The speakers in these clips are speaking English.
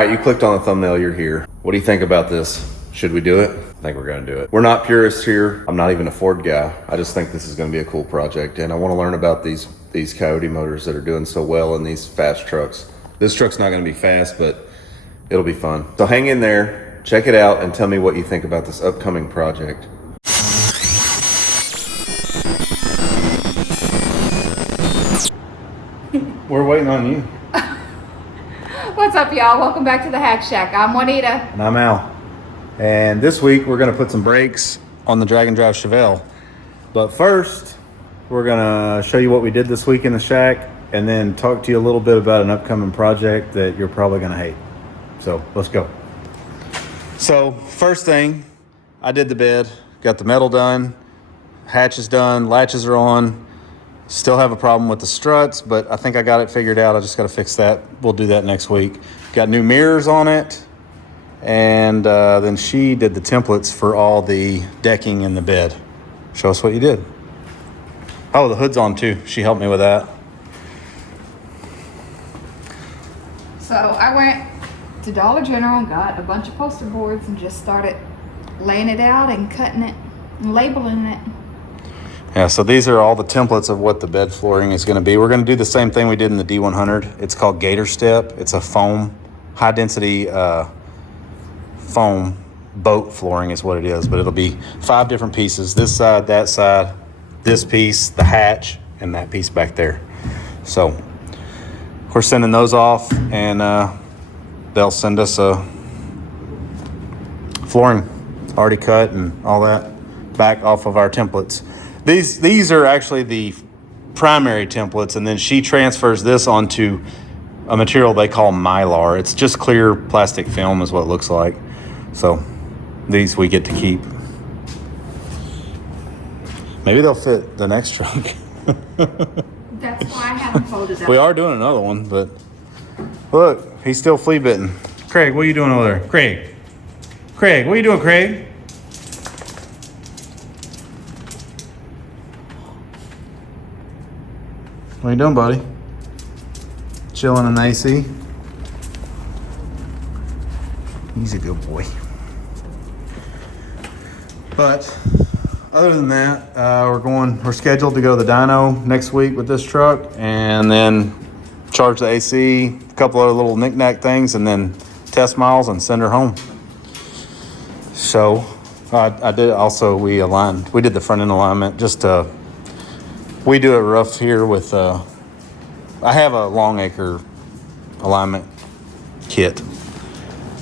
All right, you clicked on the thumbnail, you're here. What do you think about this? Should we do it? I think we're gonna do it. We're not purists here. I'm not even a Ford guy. I just think this is gonna be a cool project, and I wanna learn about these Coyote motors that are doing so well in these fast trucks. This truck's not gonna be fast, but it'll be fun. So hang in there, check it out, and tell me what you think about this upcoming project. We're waiting on you. What's up, y'all? Welcome back to the Hack Shack. I'm Juanita. And I'm Al. And this week we're gonna put some brakes on the drag and drive Chevelle. But first, we're gonna show you what we did this week in the shack and then talk to you a little bit about an upcoming project that you're probably gonna hate. So let's go. So first thing, I did the bed, got the metal done, hatch is done, latches are on. Still have a problem with the struts, but I think I got it figured out. I just got to fix that. We'll do that next week. Got new mirrors on it. And then she did the templates for all the decking in the bed. Show us what you did. Oh, the hood's on too. She helped me with that. So I went to Dollar General and got a bunch of poster boards and just started laying it out and cutting it and labeling it. Yeah, so these are all the templates of what the bed flooring is going to be. We're going to do the same thing we did in the D100. It's called Gator Step. It's a foam, high density foam boat flooring is what it is. But it'll be 5 different pieces. This side, this piece, the hatch, and that piece back there. So we're sending those off, and they'll send us a flooring already cut and all that back off of our templates. These are actually the primary templates, and then she transfers this onto a material they call Mylar. It's just clear plastic film is what it looks like. So these we get to keep. Maybe they'll fit the next truck. That's why I haven't folded up. We are doing another one, but look, he's still flea bitten. Craig, what are you doing over there? Craig, what are you doing, Craig? What are you doing, buddy? Chilling in the AC? He's a good boy. But other than that, we're scheduled to go to the dyno next week with this truck, and then charge the AC, a couple other little knick-knack things, and then test miles and send her home. So I did also, we did the front end alignment just to. We do it rough here with, I have a long acre alignment kit.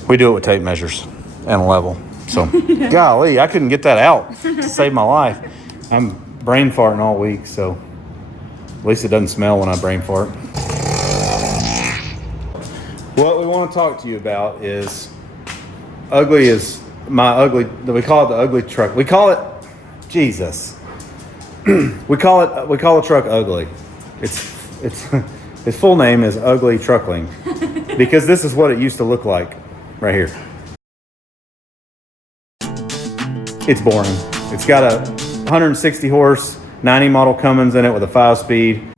We do it with tape measures and a level. So, golly, I couldn't get that out to save my life. I'm brain farting all week, so at least it doesn't smell when I brain fart. What we want to talk to you about is we call it the ugly truck. We call it, Jesus. We call a truck ugly. Its full name is Ugly Truckling, because this is what it used to look like right here. It's boring. It's got a 160 horse 90 model Cummins in it with a 5-speed.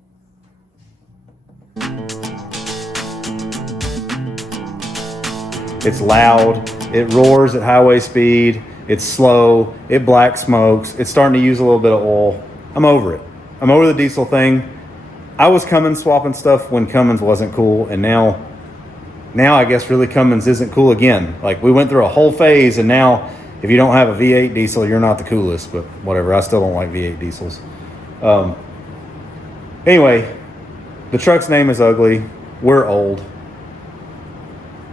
It's loud. It roars at highway speed. It's slow. It black smokes. It's starting to use a little bit of oil. I'm over it. I'm over the diesel thing. I was Cummins swapping stuff when Cummins wasn't cool, and now I guess really Cummins isn't cool again. Like, we went through a whole phase, and now if you don't have a V8 diesel, you're not the coolest, but whatever. I still don't like V8 diesels. Anyway, the truck's name is Ugly. We're old.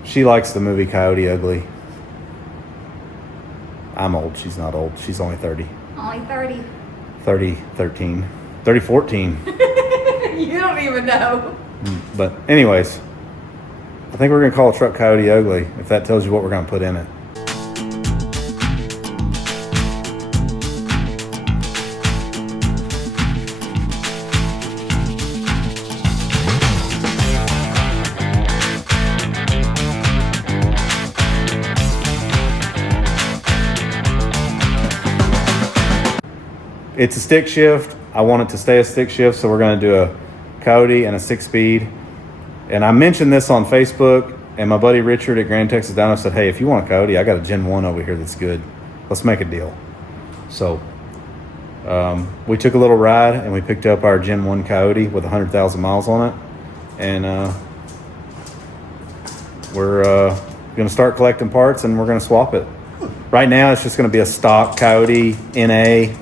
She likes the movie Coyote Ugly. I'm old. She's not old. She's only 30. Only 30. 3014. You don't even know. But anyways, I think we're going to call a truck Coyote Ugly, if that tells you what we're going to put in it. It's a stick shift. I want it to stay a stick shift, so we're going to do a Coyote and a 6-speed. And I mentioned this on Facebook, And my buddy Richard at Grand Texas Dyno said, hey, if you want a Coyote, I got a Gen 1 over here that's good. Let's make a deal. So we took a little ride and we picked up our Gen 1 Coyote with 100,000 miles on it. And we're going to start collecting parts and we're going to swap it. Right now, it's just going to be a stock Coyote NA.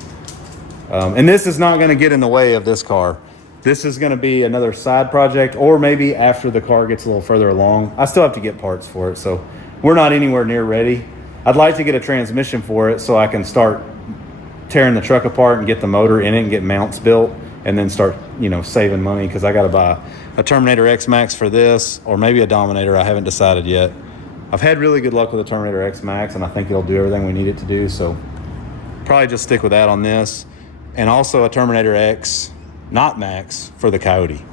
And this is not going to get in the way of this car. This is going to be another side project, or maybe after the car gets a little further along. I still have to get parts for it, so we're not anywhere near ready. I'd like to get a transmission for it so I can start tearing the truck apart and get the motor in it and get mounts built, and then start, saving money, because I got to buy a Terminator X Max for this, or maybe a Dominator. I haven't decided yet. I've had really good luck with the Terminator X Max, and I think it'll do everything we need it to do, so probably just stick with that on this. And also a Terminator X, not Max, for the Coyote.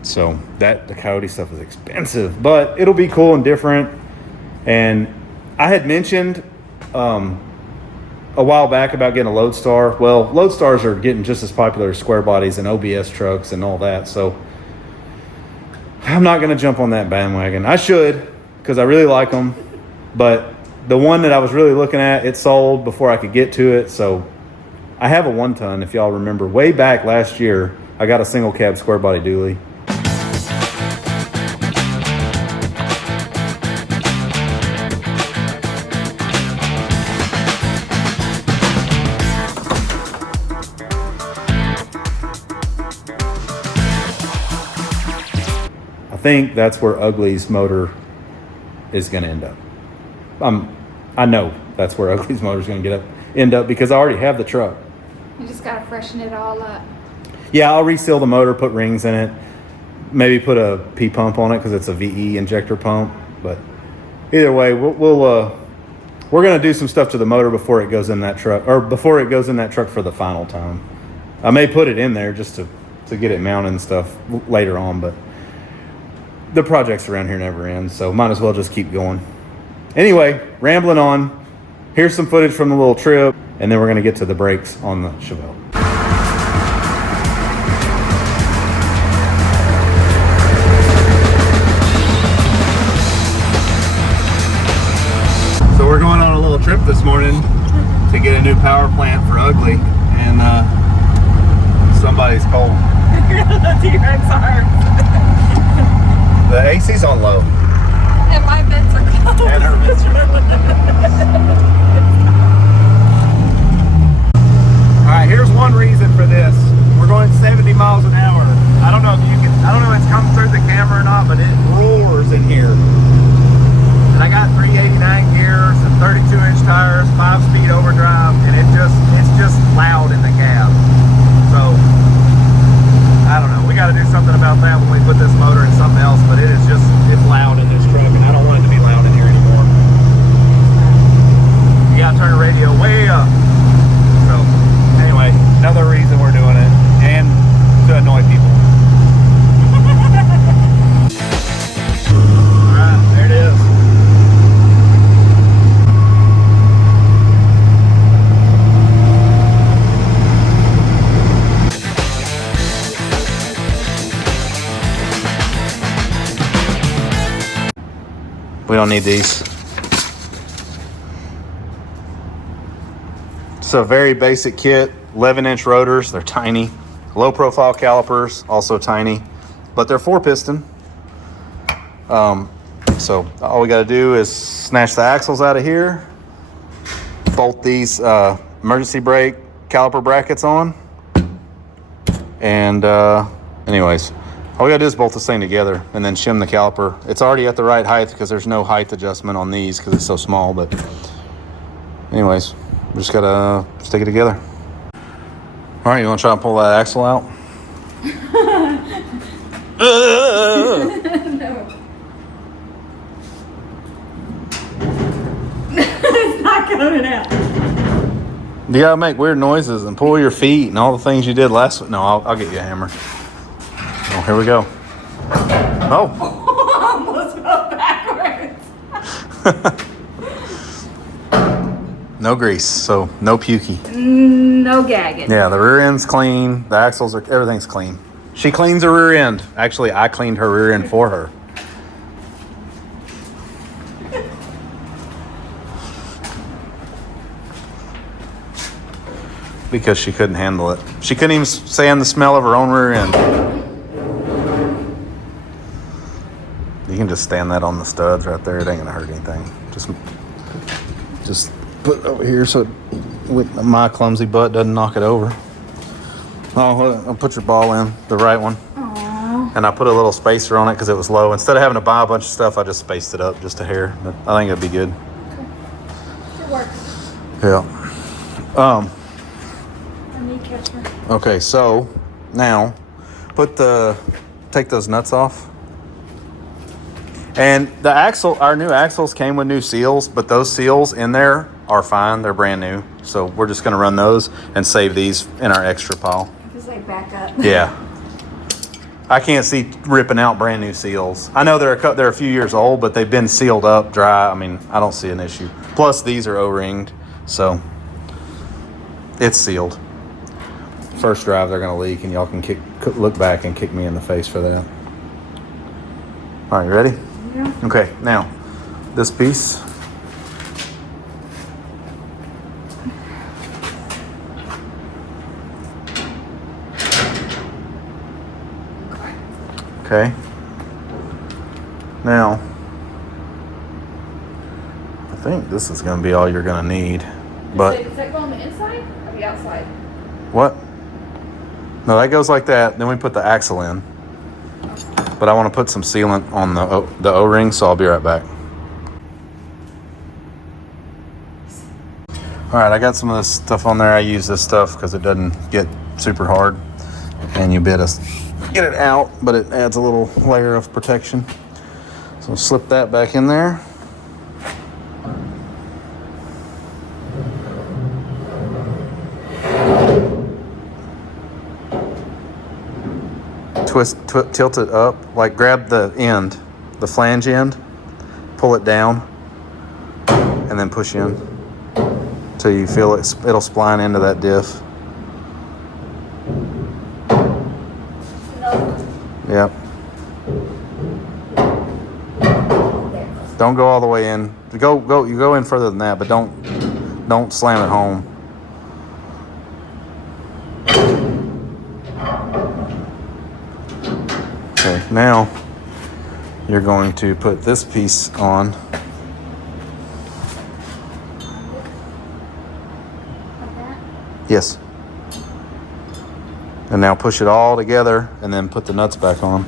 So the Coyote stuff is expensive, but it'll be cool and different. And I had mentioned a while back about getting a Lodestar. Well, Lodestars are getting just as popular as square bodies and OBS trucks and all that. So I'm not going to jump on that bandwagon. I should, because I really like them. But the one that I was really looking at, it sold before I could get to it. So I have a 1-ton, if y'all remember. Way back last year, I got a single cab square body dually. I think that's where Ugly's motor is going to end up. I know that's where Ugly's motor is going to end up because I already have the truck. You just gotta freshen it all up. Yeah, I'll reseal the motor, put rings in it, maybe put a P pump on it because it's a VE injector pump. But either way, we're gonna do some stuff to the motor before it goes in that truck, or before it goes in that truck for the final time. I may put it in there just to get it mounted and stuff later on, but the projects around here never end, so might as well just keep going. Anyway, rambling on. Here's some footage from the little trip, and then we're going to get to the brakes on the Chevelle. So we're going on a little trip this morning to get a new power plant for Ugly, and somebody's cold. The T-Rex arms. The AC's on low. And my vents are closed. And her vents are Alright, here's one reason for this. We're going 70 miles an hour. I don't know if it's come through the camera or not, but it roars in here. And I got 389 gears and 32-inch tires, 5-speed overdrive, and it's just loud in the cab. So I don't know. We got to do something about that when we put this motor in something else, but it's loud in this truck, and I don't want it to be loud in here anymore. You got to turn the radio way up. So anyway, another reason we're doing it, and to annoy people. All right, there it is. We don't need these. It's a very basic kit. 11-inch rotors, they're tiny. Low profile calipers, also tiny, but they're 4-piston. So all we got to do is snatch the axles out of here, bolt these emergency brake caliper brackets on, and anyways, all we got to do is bolt this thing together and then shim the caliper. It's already at the right height because there's no height adjustment on these because it's so small, but anyways, we just got to stick it together. All right, you want to try and pull that axle out? No. It's not coming out. You gotta make weird noises and pull your feet and all the things you did last week. No, I'll get you a hammer. Oh, here we go. Oh. Almost fell backwards. No grease, so no pukey. No gagging. Yeah, the rear end's clean. The axles are, everything's clean. She cleans her rear end. Actually, I cleaned her rear end for her. Because she couldn't handle it. She couldn't even stand the smell of her own rear end. You can just stand that on the studs right there. It ain't gonna hurt anything. Just put it over here so my clumsy butt doesn't knock it over. Oh, I'll put your ball in, the right one. Aww. And I put a little spacer on it because it was low. Instead of having to buy a bunch of stuff, I just spaced it up just a hair. But I think it'd be good. It works. Yeah. Okay, so now take those nuts off. And the axle, our new axles came with new seals, but those seals in there are fine. They're brand new. So we're just going to run those and save these in our extra pile. Because they back up. Yeah. I can't see ripping out brand new seals. I know they're a few years old, but they've been sealed up, dry. I mean, I don't see an issue. Plus, these are O-ringed, so it's sealed. First drive, they're going to leak, and y'all can look back and kick me in the face for that. All right, you ready? Yeah. Okay, now, this piece. Okay. Now, I think this is going to be all you're going to need. But Does that go on the inside or the outside? What? No, that goes like that. Then we put the axle in. But I want to put some sealant on the O-ring, so I'll be right back. All right, I got some of this stuff on there. I use this stuff because it doesn't get super hard, and you get it out, but it adds a little layer of protection. So slip that back in there. Tilt it up, like grab the end, the flange end, pull it down, and then push in till you feel it'll spline into that diff. Yep. Don't go all the way in. You go in further than that, but don't slam it home. Okay, now you're going to put this piece on. Like that? Yes. And now push it all together and then put the nuts back on.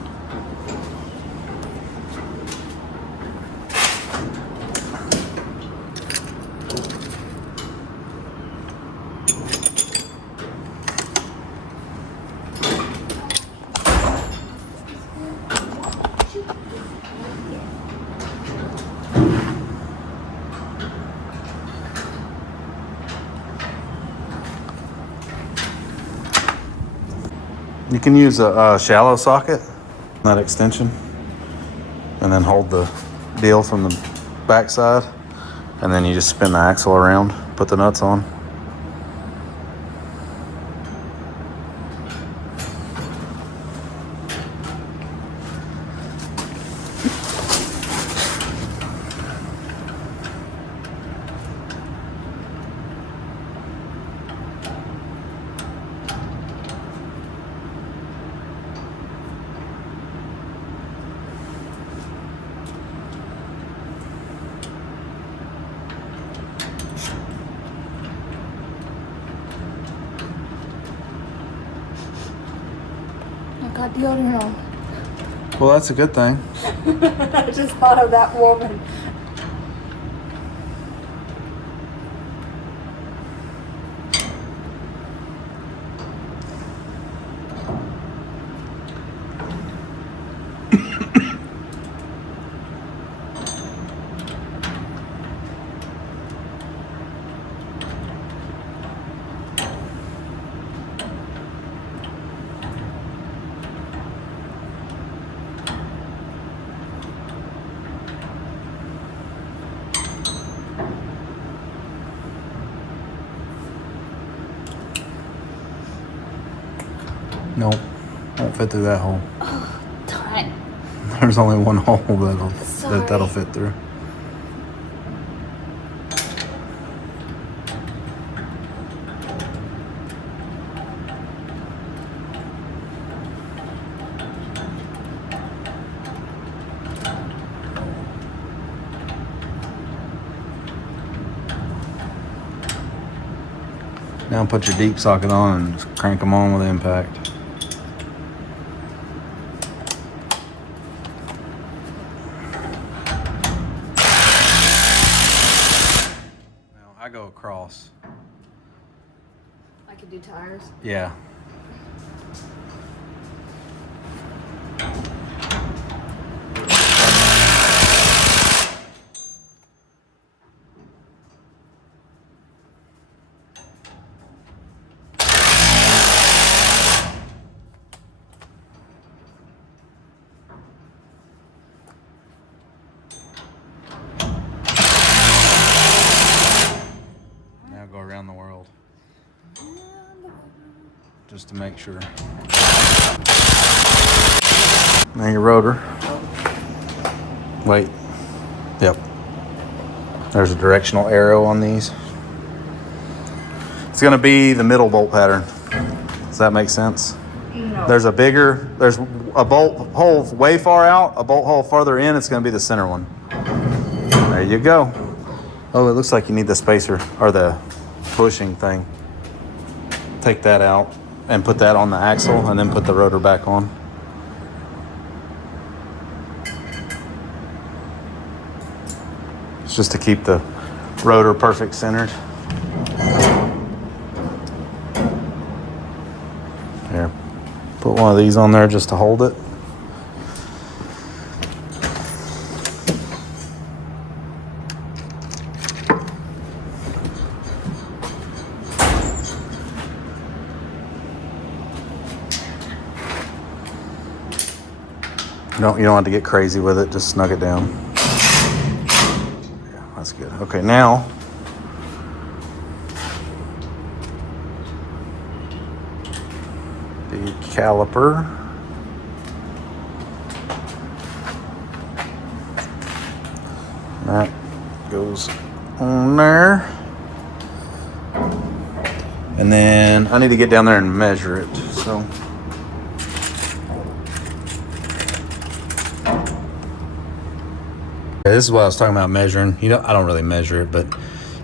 You can use a shallow socket, that extension, and then hold the deal from the back side, and then you just spin the axle around, put the nuts on. I got deodorant on. Well, that's a good thing. I just thought of that woman. Nope, won't fit through that hole. Oh, darn it. There's only one hole that'll Sorry. fit through. Now put your deep socket on and just crank them on with impact. Now I go across. I could do tires. Yeah. Now go around the world. Just to make sure. Now your rotor. Wait. Yep. There's a directional arrow on these. It's gonna be the middle bolt pattern. Does that make sense? No. There's a bolt hole way far out, a bolt hole further in, it's gonna be the center one. There you go. Oh, it looks like you need the spacer or the bushing thing. Take that out and put that on the axle and then put the rotor back on. It's just to keep the rotor perfect centered. Here, put one of these on there just to hold it. You don't have to get crazy with it, just snug it down. Yeah, that's good. Okay, now the caliper. That goes on there. And then I need to get down there and measure it, so. This is what I was talking about measuring. I don't really measure it, but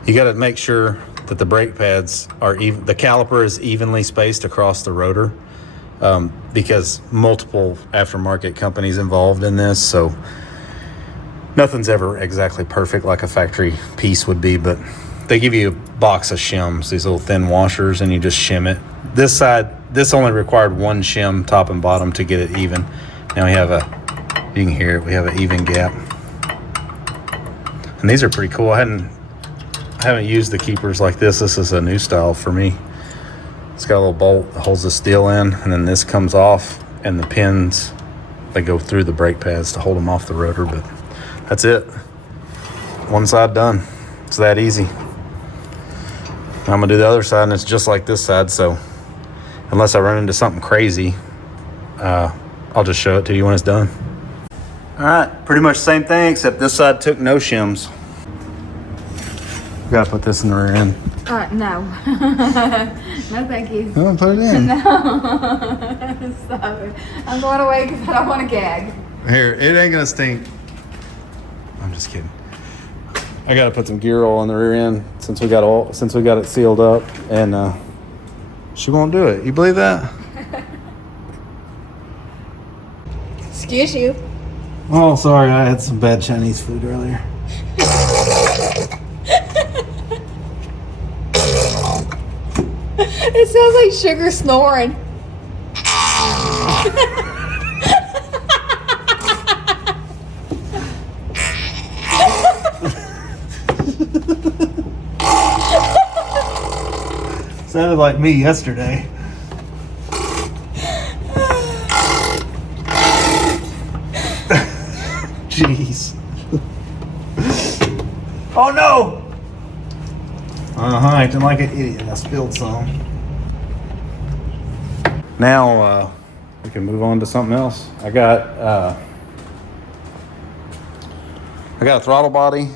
you got to make sure that the brake pads are even, the caliper is evenly spaced across the rotor, because multiple aftermarket companies involved in this, so nothing's ever exactly perfect like a factory piece would be, but they give you a box of shims, these little thin washers, and you just shim it. This side, this only required one shim, top and bottom, to get it even. Now we have you can hear it, we have an even gap. And these are pretty cool. I haven't used the keepers like this. This is a new style for me. It's got a little bolt that holds the steel in, and then this comes off, and the pins, they go through the brake pads to hold them off the rotor, but that's it. One side done. It's that easy. I'm gonna do the other side, and it's just like this side, so unless I run into something crazy, I'll just show it to you when it's done. All right, pretty much the same thing, except this side took no shims. Gotta put this in the rear end. No. No, thank you. Oh, put it in. No. Stop it. I'm going away because I don't want to gag. Here, it ain't gonna stink. I'm just kidding. I gotta put some gear oil on the rear end since we got it sealed up, and she won't do it. You believe that? Excuse you. Oh, sorry, I had some bad Chinese food earlier. It sounds like Sugar snoring. Sounded like me yesterday. Jeez. Oh no! Acting like an idiot. I spilled some. Now we can move on to something else. I got a throttle body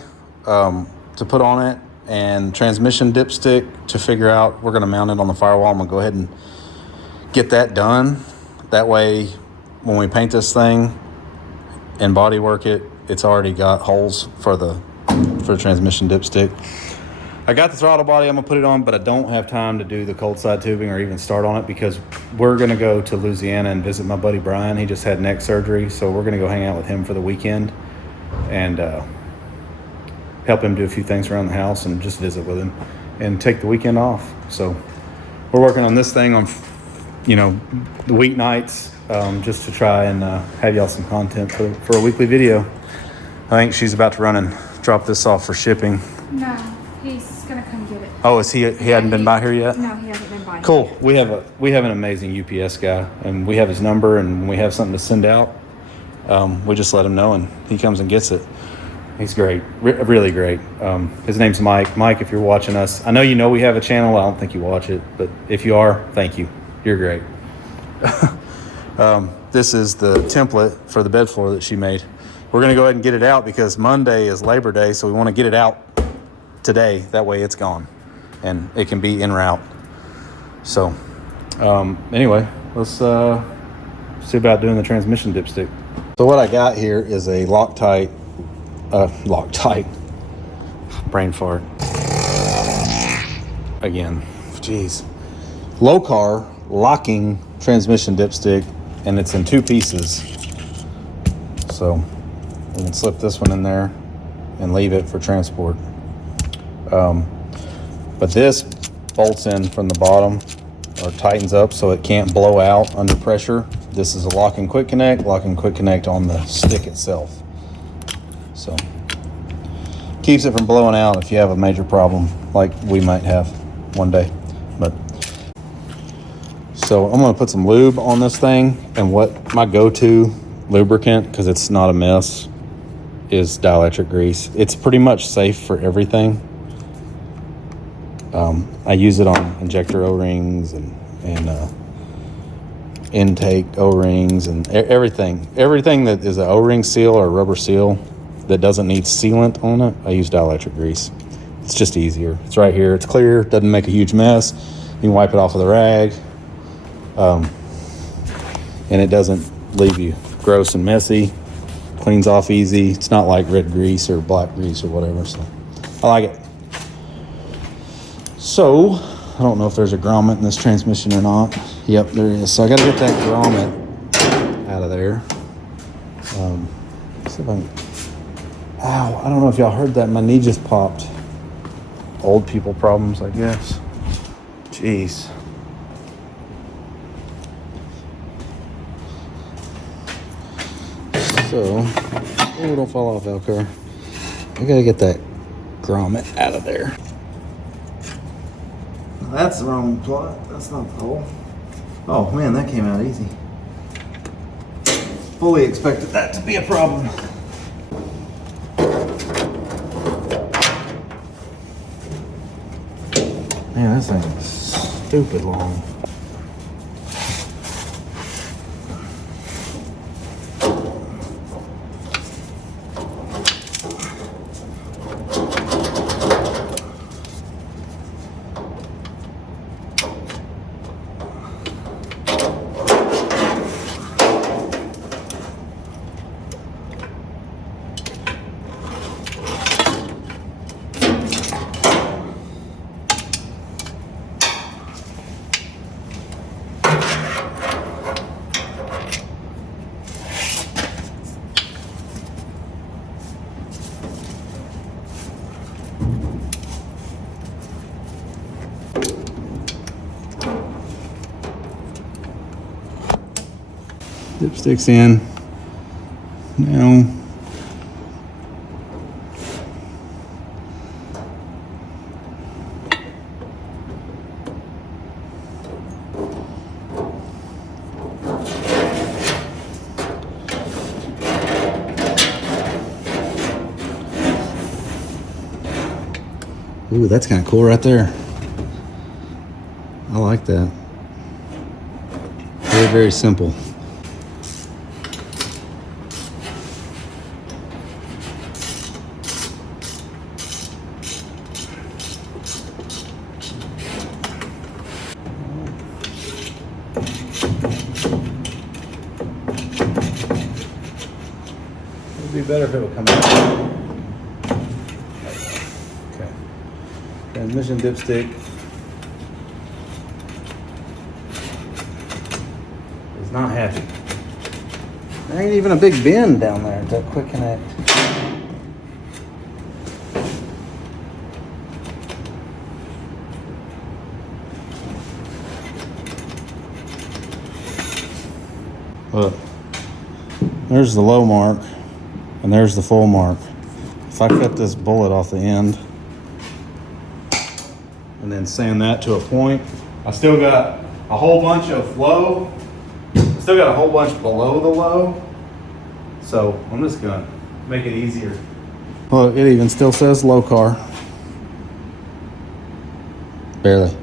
to put on it, and transmission dipstick to figure out. We're gonna mount it on the firewall. I'm gonna go ahead and get that done. That way, when we paint this thing and body work it, it's already got holes for the transmission dipstick. I got the throttle body I'm gonna put it on, but I don't have time to do the cold side tubing or even start on it because we're gonna go to Louisiana and visit my buddy Brian. He just had neck surgery, so we're gonna go hang out with him for the weekend and help him do a few things around the house and just visit with him and take the weekend off. So we're working on this thing on, you know, the weeknights, just to try and have y'all some content for a weekly video. I think she's about to run and drop this off for shipping. No, he's gonna come get it. Oh, is he hadn't been by here yet? No, he hasn't been by. Cool. We have an amazing UPS guy, and we have his number, and when we have something to send out, we just let him know, and he comes and gets it. He's great, really great. His name's Mike. Mike, if you're watching us, I know we have a channel. I don't think you watch it, but if you are, thank you. You're great. This is the template for the bed floor that she made. We're gonna go ahead and get it out because Monday is Labor Day, so we want to get it out today. That way it's gone and it can be en route. So anyway, let's see about doing the transmission dipstick. So what I got here is a Loctite, brain fart again, jeez, Locar locking transmission dipstick, and it's in 2 pieces. So we can slip this one in there and leave it for transport. But this bolts in from the bottom or tightens up so it can't blow out under pressure. This is a lock and quick connect on the stick itself. So keeps it from blowing out if you have a major problem like we might have one day. But so I'm gonna put some lube on this thing, and what my go-to lubricant, because it's not a mess, is dielectric grease. It's pretty much safe for everything. I use it on injector O-rings and intake O-rings and everything that is an O-ring seal or a rubber seal that doesn't need sealant on it. I use dielectric grease. It's just easier. It's right here. It's clear. Doesn't make a huge mess. You can wipe it off with a rag, and it doesn't leave you gross and messy. Cleans off easy. It's not like red grease or black grease or whatever. So I like it. So I don't know if there's a grommet in this transmission or not. Yep, there is. So I got to get that grommet out of there. See if I can. Ow! I don't know if y'all heard that. My knee just popped. Old people problems, I guess. Jeez. So, oh, don't fall off, Elcar. I gotta get that grommet out of there. That's the wrong plot. That's not the hole. Oh man, that came out easy. Fully expected that to be a problem. Man, this thing is stupid long. Dipstick's in. Now ooh, that's kind of cool right there. I like that. Very, very simple. It'd be better if it would come out. Okay. Transmission dipstick is not happy. There ain't even a big bend down there to quick connect. Look, there's the low mark and there's the full mark. If I cut this bullet off the end and then sand that to a point, I still got a whole bunch of low, still got a whole bunch below the low. So I'm just gonna make it easier. Look, it even still says low car. Barely.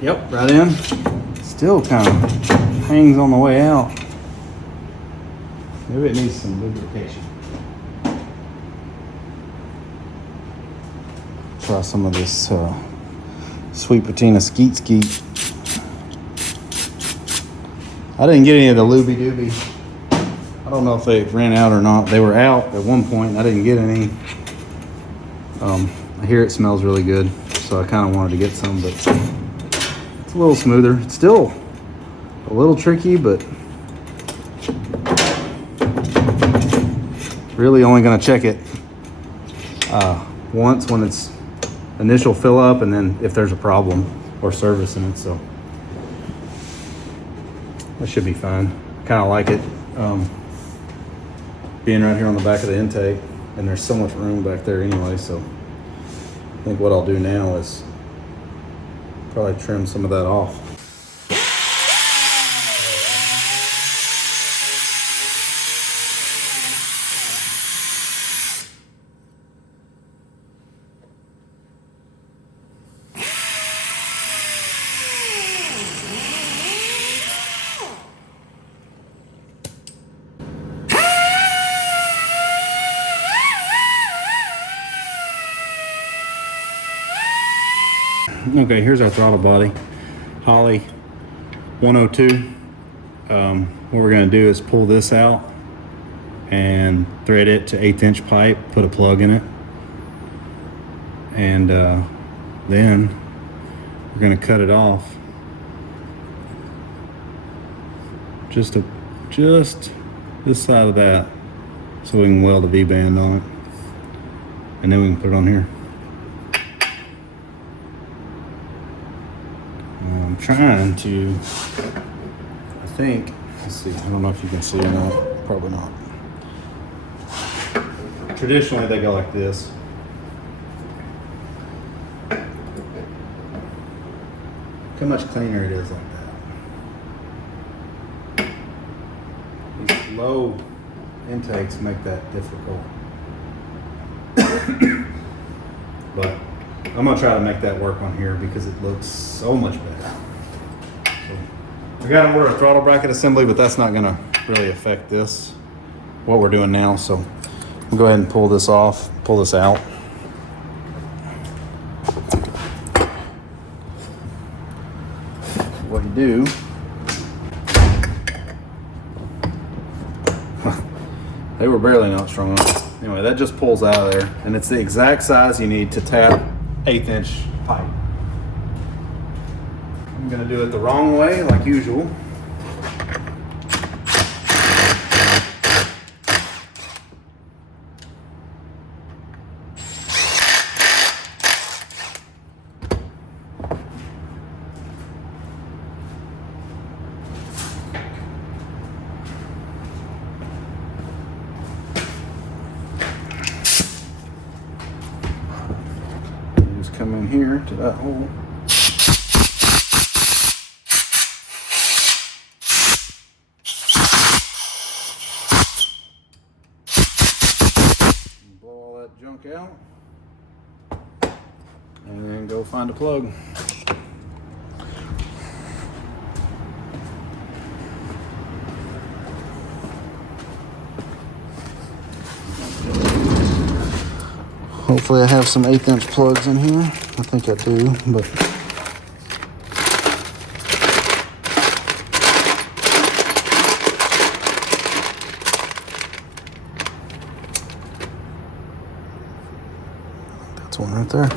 Yep, right in. Still kind of hangs on the way out. Maybe it needs some lubrication. Try some of this Sweet Patina Skeet Skeet. I didn't get any of the Looby Dooby. I don't know if they ran out or not. They were out at one point and I didn't get any. I hear it smells really good, so I kind of wanted to get some, but it's a little smoother. It's still a little tricky, but really only gonna check it once when it's initial fill up, and then if there's a problem or service in it. So that should be fine. Kind of like it being right here on the back of the intake, and there's so much room back there anyway. So I think what I'll do now is probably trim some of that off. Okay, here's our throttle body, Holley 102. What we're gonna do is pull this out and thread it to 1/8 inch pipe, put a plug in it, and then we're gonna cut it off just this side of that, so we can weld a V-band on it, and then we can put it on here. I'm trying to, I think, let's see, I don't know if you can see or not, probably not. Traditionally they go like this. Look how much cleaner it is like that. These low intakes make that difficult. But I'm gonna try to make that work on here because it looks so much better. So, I gotta order a throttle bracket assembly, but that's not gonna really affect this, what we're doing now. So we'll go ahead and pull this off, pull this out. What you do, they were barely not strong enough. Anyway, that just pulls out of there, and it's the exact size you need to tap 1/8 inch pipe. I'm gonna do it the wrong way, like usual. Come in here to that hole. Blow all that junk out. And then go find a plug. Hopefully I have some 1/8 inch plugs in here. I think I do, but That's one right there.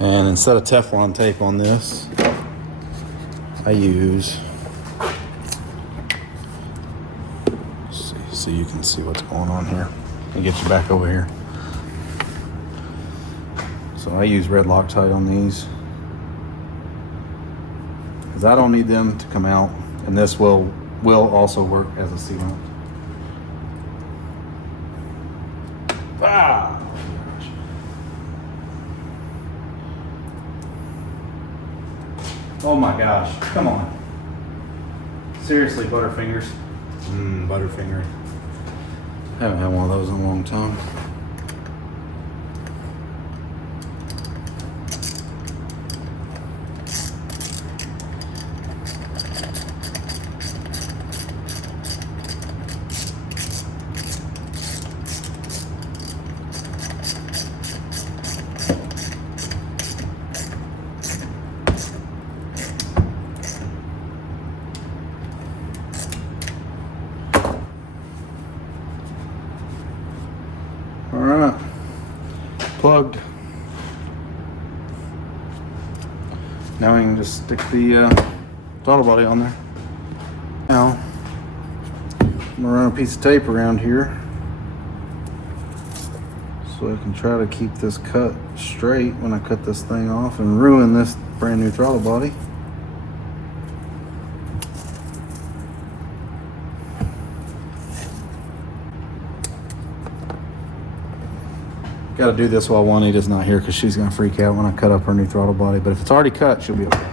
And instead of Teflon tape on this, I use, so you can see what's going on here. Let me get you back over here. So I use red Loctite on these because I don't need them to come out, and this will also work as a sealant. Ah! Oh my gosh, come on. Seriously, Butterfingers. Butterfinger. Haven't had one of those in a long time. All right, plugged. Now we can just stick the throttle body on there. Now, I'm gonna run a piece of tape around here so I can try to keep this cut straight when I cut this thing off and ruin this brand new throttle body. Got to do this while Juanita's not here because she's going to freak out when I cut up her new throttle body. But if it's already cut, she'll be okay.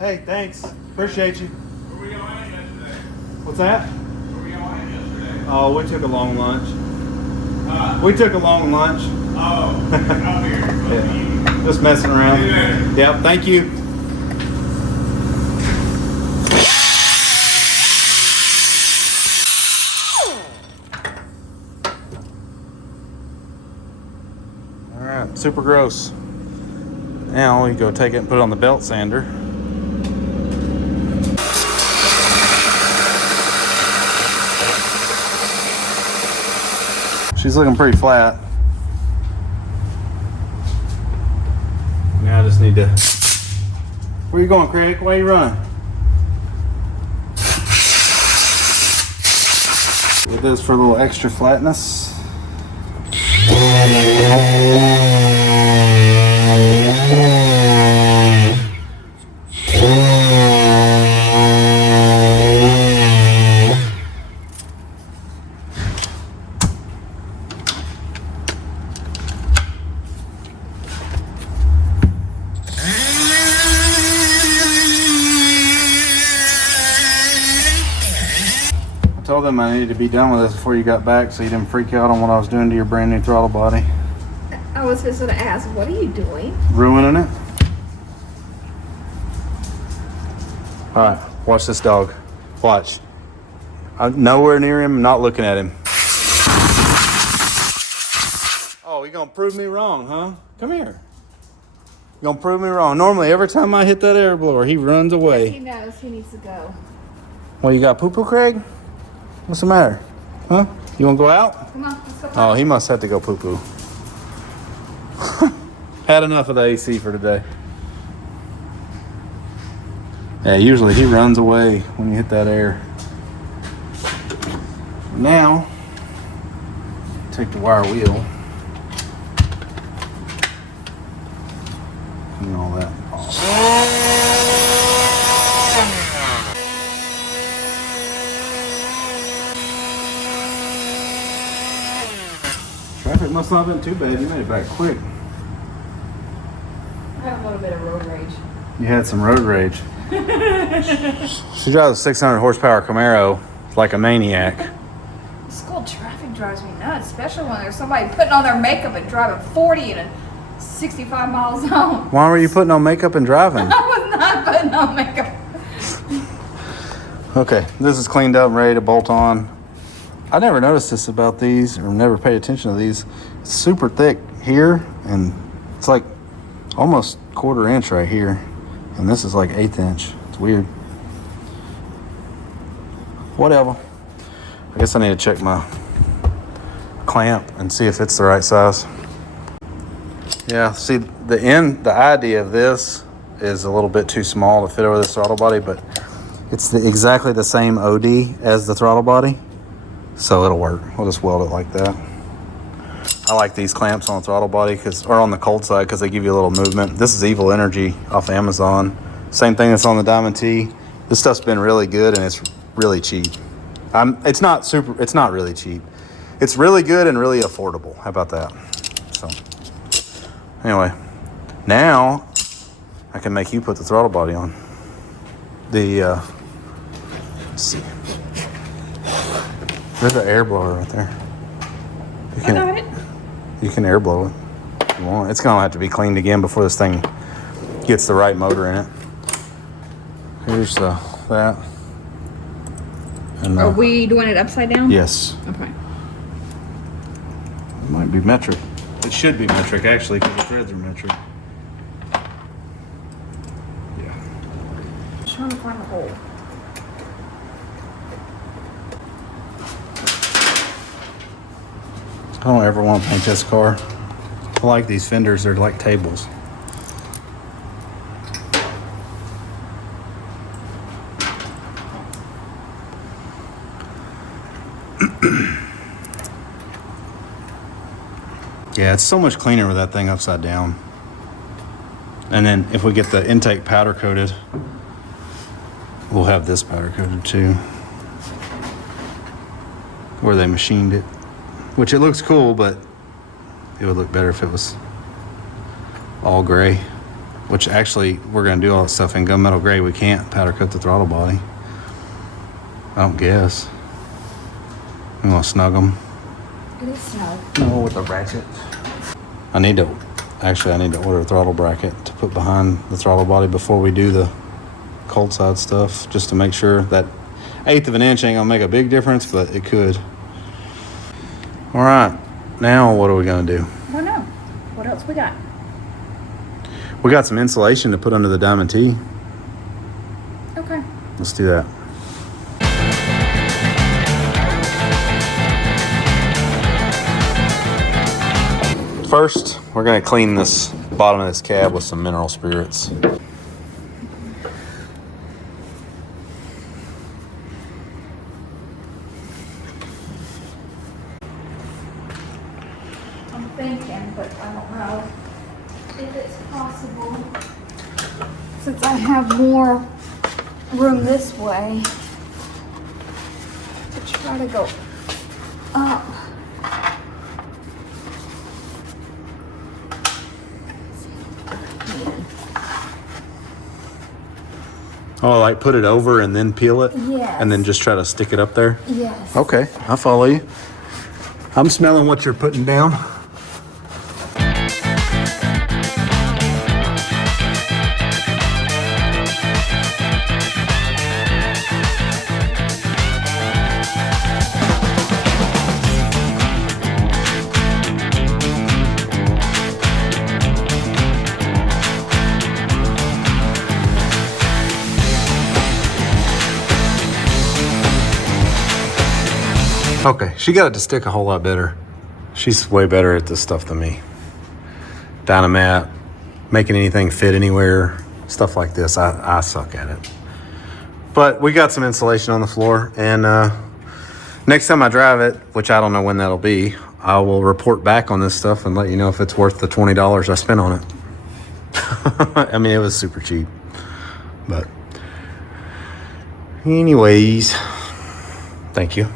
Hey, thanks. Appreciate you. Where were you at yesterday? What's that? Where were you at yesterday? Oh, we took a long lunch. We took a long lunch. Oh, up here. Yeah. Just messing around. See you later. Yep, thank you. All right, super gross. Now we go take it and put it on the belt sander. She's looking pretty flat. Now I just need to... Where you going, Craig? Why are you running? With this for a little extra flatness. I told them I needed to be done with this before you got back so you didn't freak out on what I was doing to your brand new throttle body. I was just gonna ask, what are you doing? Ruining it. Alright, watch this dog. Watch. I'm nowhere near him, not looking at him. Oh, you gonna prove me wrong, huh? Come here. You gonna prove me wrong. Normally, every time I hit that air blower, he runs He away. knows he needs to go. Well, you got poo-poo, Craig? What's the matter? Huh? You wanna go out? Come on, let's go. Oh, he must have to go poo-poo. Had enough of the AC for today. Yeah, usually he runs away when you hit that air. Now, take the wire wheel. And all that off. Traffic must not have been too bad. You made it back quick. I have a little bit of road rage. You had some road rage. She drives a 600 horsepower Camaro like a maniac. School traffic drives me nuts, especially when there's somebody putting on their makeup and driving 40 and 65 miles an hour. Why were you putting on makeup and driving? I was not putting on makeup. Okay, this is cleaned up and ready to bolt on. I never noticed this about these, or never paid attention to these. It's super thick here, and it's like almost 1/4 inch right here. And this is like 1/8 inch. It's weird. Whatever. I guess I need to check my clamp and see if it's the right size. Yeah, see, the idea of this is a little bit too small to fit over this throttle body, but it's exactly the same OD as the throttle body, so it'll work. We'll just weld it like that. I like these clamps on the throttle body, or on the cold side, because they give you a little movement. This is Evil Energy off Amazon. Same thing that's on the Diamond T. This stuff's been really good, and it's really cheap. It's not really cheap. It's really good and really affordable. How about that? So, anyway, now I can make you put the throttle body on. Let's see. There's an air blower right there. I got it. You can air blow it if you want. It's gonna have to be cleaned again before this thing gets the right motor in it. Here's that. And, Are we doing it upside down? Yes. Okay. It might be metric. It should be metric, actually, because the threads are metric. Yeah. Just trying to find a hole. I don't ever want to paint this car. I like these fenders. They're like tables. Yeah, it's so much cleaner with that thing upside down. And then if we get the intake powder coated, we'll have this powder coated too. Where they machined it. Which it looks cool, but it would look better if it was all gray. Which actually, we're gonna do all that stuff in gunmetal gray. We can't powder coat the throttle body. I don't guess. We wanna snug them. It is snow. No, with the ratchet. I need to order a throttle bracket to put behind the throttle body before we do the cold side stuff, just to make sure that 1/8 of an inch ain't gonna make a big difference, but it could. All right, now what are we gonna do? I don't know. What else we got? We got some insulation to put under the Diamond T. Okay. Let's do that. First, we're gonna clean this bottom of this cab with some mineral spirits. I'm thinking, but I don't know if it's possible. Since I have more room this way to try to go up. Oh, like put it over and then peel it? Yes. And then just try to stick it up there? Yes. Okay, I follow you. I'm smelling what you're putting down. Okay, she got it to stick a whole lot better. She's way better at this stuff than me. Dynamat, making anything fit anywhere, stuff like this, I suck at it. But we got some insulation on the floor, and next time I drive it, which I don't know when that'll be, I will report back on this stuff and let you know if it's worth the $20 I spent on it. I mean, it was super cheap. But anyways, thank you.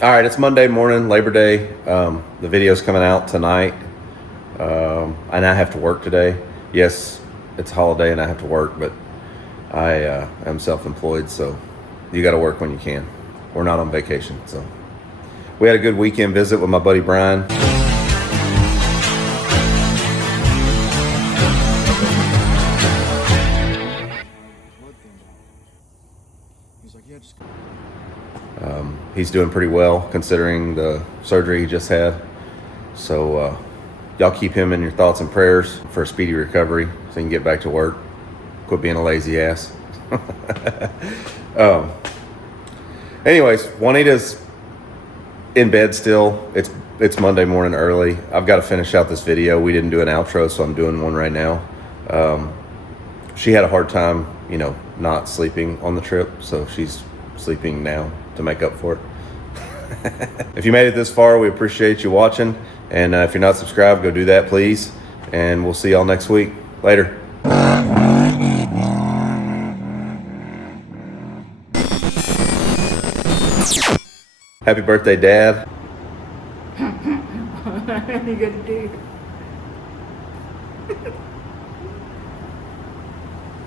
All right, it's Monday morning, Labor Day. The video's coming out tonight. And I have to work today. Yes, it's a holiday and I have to work, but I am self-employed, so you got to work when you can. We're not on vacation, so. We had a good weekend visit with my buddy Brian. he's doing pretty well considering the surgery he just had. So y'all keep him in your thoughts and prayers for a speedy recovery so he can get back to work. Quit being a lazy ass. Anyways, Juanita's in bed still. It's Monday morning early. I've got to finish out this video. We didn't do an outro, so I'm doing one right now. She had a hard time, not sleeping on the trip, so she's sleeping now to make up for it. If you made it this far, we appreciate you watching. And if you're not subscribed, go do that, please. And we'll see y'all next week. Later. Happy birthday, Dad. What are you gonna do?